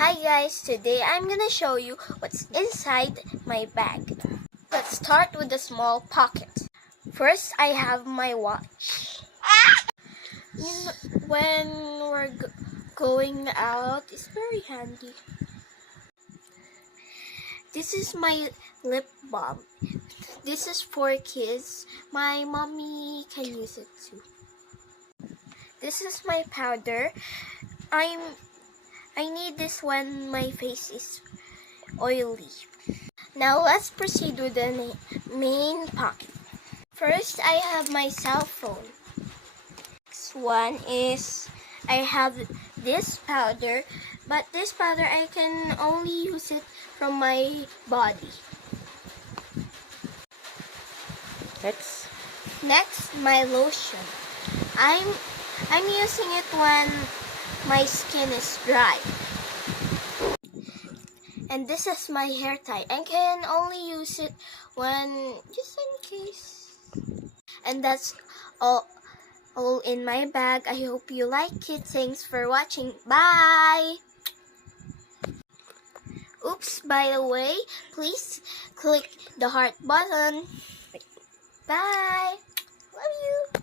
Hi guys, today I'm gonna show you what's inside my bag. Let's start with the small pocket. First, I have my watch. When we're going out, it's very handy. This is my lip balm. This is for kids. My mommy can use it too. This is my powder. I need this when my face is oily. Now let's proceed with the main pocket. First, I have my cell phone. Next one is I have this powder, but this powder I can only use it from my body. Next, my lotion. I'm using it when my skin is dry. And this is my hair tie. I can only use it when, just in case. And that's all in my bag. I hope you like it. Thanks for watching. Bye! Oops, by the way, please click the heart button. Bye! Love you!